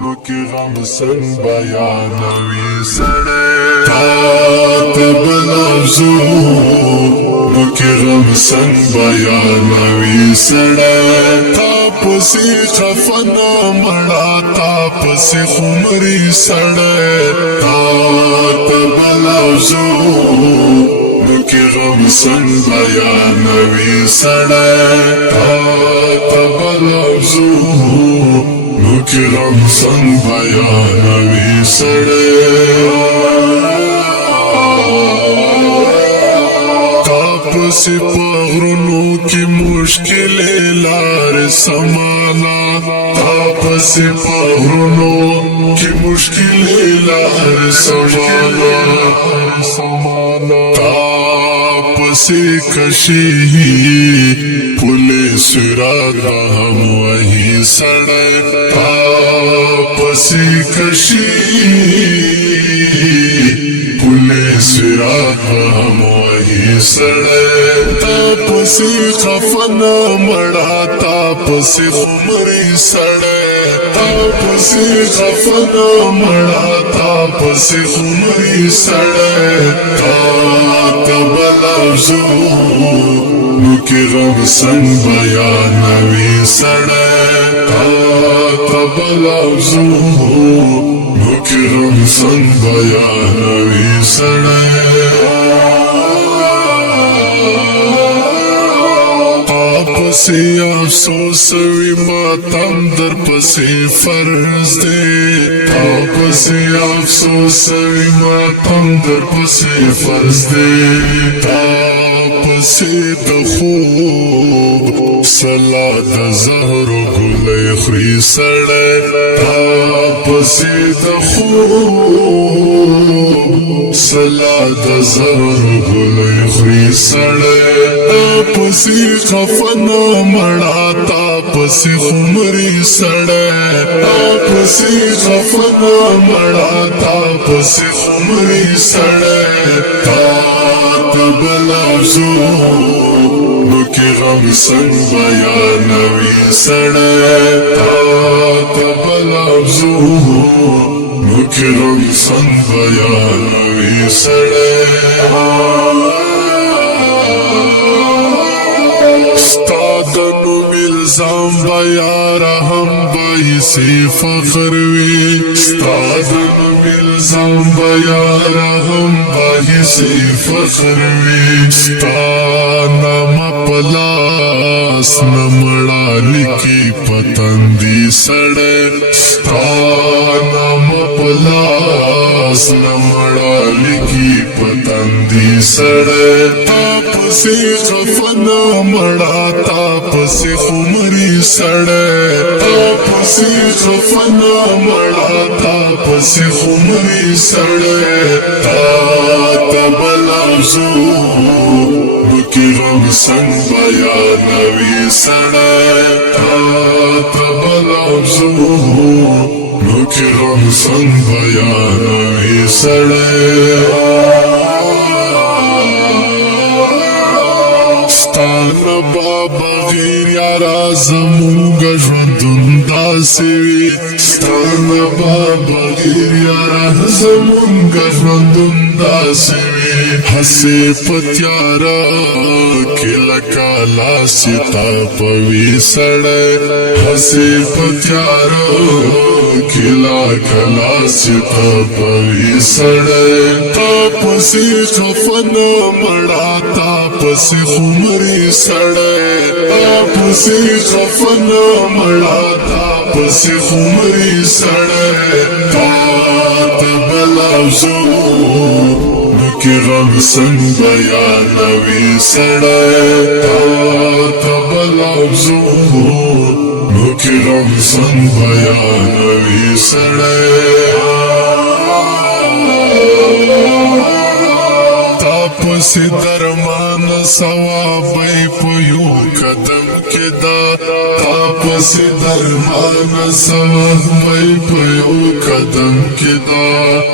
لوکی غم سن بیانوی سڑے تاتب لفظو لوکی غم سن بیانوی سڑے تاپسی خفنا مڑا تاپسی خمری سڑے تاتب لفظو لوکی غم سن بیانوی سڑے تاتب لفظو لوکی غم سن بیانوی سڑے تاپسی پغرنو کی مشکل لار سمانا تاپسی پغرنو کی مشکل لار سمانا تاپسی کشی پولیس راگا ہم وہی سڑے تاپسی کشی پولیس راگا ہم وہی سڑے تاپسی خفنا مڑا تاپسی خمری سڑے تاپسی خفنا مڑا تاپسی خمری سڑے تاتب لفظو لوکی غم سن بیانوی سڑے تاتب لفظو لوکی غم سن بیانوی سڑے پسی افسوس وی ماتم در پسی فرض دے پسی افسوس وی ماتم در پسی فرض دے پسی دخوب سلاد زهر گلی خری سڑے پسی دخوب سلاد زهر گلی خری سڑے تاپسی خفنا مڑا تاپسی خمری سڑے تاپسی خفنا مڑا تاپسی خمری سڑے تاتب لفظو لوکی غم سن بیانوی سڑے تاتب لفظو لوکی غم سن بیانوی سڑے ستادنو ملزام بیارا ہم باعثی فخر وی ستادنو ملزام بیارا ہم باعثی فخر وی ستانا مپلاس نمڑا لکی پتندی سڑے ستانا مپلاس نمڑا لکی پتندی سڑے تاپسی خفنا مڑا تاپسی خمری سڑے تاپسی خفنا مڑا تاپسی خمری سڑے تاتب لفظو لوکی غم سن بیانوی سڑے تاتب لفظو لوکی غم سن بیانوی سڑے ستانا بابا غیر یارا زمونگا ژوندون داسې وي ستانا بابا غیر یارا زمونگا ژوندون داسې وي هسې په تیاره کې لکه لاسې تاپوي سړی هسې په تیاره کې لکه لاسې تاپوي سړی تاپسې خفنا مړه تاپسې خمرې سړی تاپسې خفنا مړه تاپسې خمرې سړی تاته بلافزو نوکې غم څنګ بیانوي سړی تاته بلافزو نوکې غم څنګ بیانوي سړی تاپسی درمان ثوابی پیو قدم کے دا تاپسی درمان ثوابی پیو قدم کے دا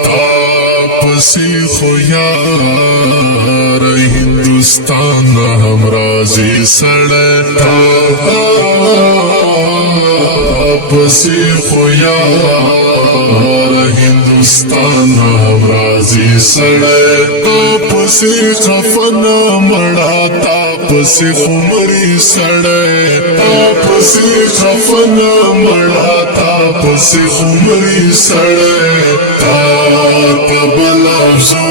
تاپسی خویار ہندوستان ہم راضی سڑے پسی خویار هندوستان رازی سڑے تا پسی خفنا مڑا تا پسی خمری سڑے تا پسی خفنا مڑا تا پسی خمری سڑے تا تبلافزو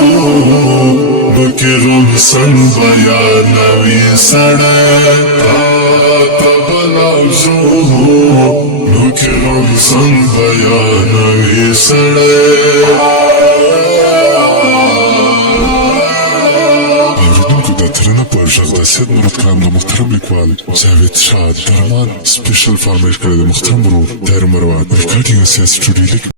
بکی غم سن بیانوی سڑے تا تبلافزو بکی غم سن بیانوی سڑے ترنه پر ژغ د سید مراد کرام د محترم لیکوال جاوید شاه درمان سپیشل فارمیټ کړی د محترم ورور طاهر مروان ریکارډینګ سیاسي سټوډیو